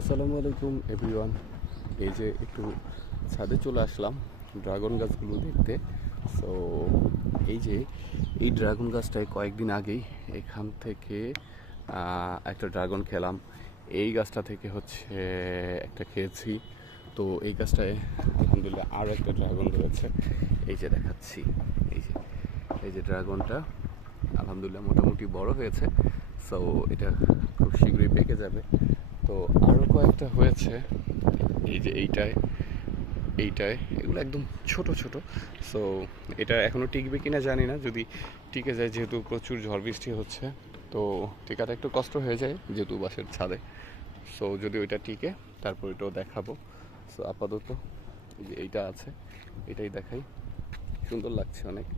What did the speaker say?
আসসালামু আলাইকুম এভরিওয়ান। এই যে একটু ছাদে চলে আসলাম ড্রাগন গাছগুলো দেখতে। সো এই যে এই ড্রাগন গাছটায় কয়েকদিন আগেই এখান থেকে একটা ড্রাগন খেলাম। এই গাছটা থেকে হচ্ছে একটা খেয়েছি। তো এই গাছটায় আলহামদুলিল্লাহ আরও একটা ড্রাগন রয়েছে। এই যে দেখাচ্ছি, এই যে এই যে ড্রাগনটা আলহামদুলিল্লাহ মোটামুটি বড় হয়েছে। সো এটা খুব শীঘ্রই পেকে যাবে। তো আরও কয়েকটা হয়েছে, এই যে এইটায় এগুলো একদম ছোট ছোট। সো এটা এখনও টিকবে কিনা জানি না। যদি টিকে যায়, যেহেতু প্রচুর ঝড় বৃষ্টি হচ্ছে, তো টিকাটা একটু কষ্ট হয়ে যায় যেহেতু বাসের ছাদে। সো যদি ওইটা টিকে তারপর এটাও দেখাবো। সো আপাতত এই যে এইটা আছে, এটাই দেখাই। সুন্দর লাগছে অনেক।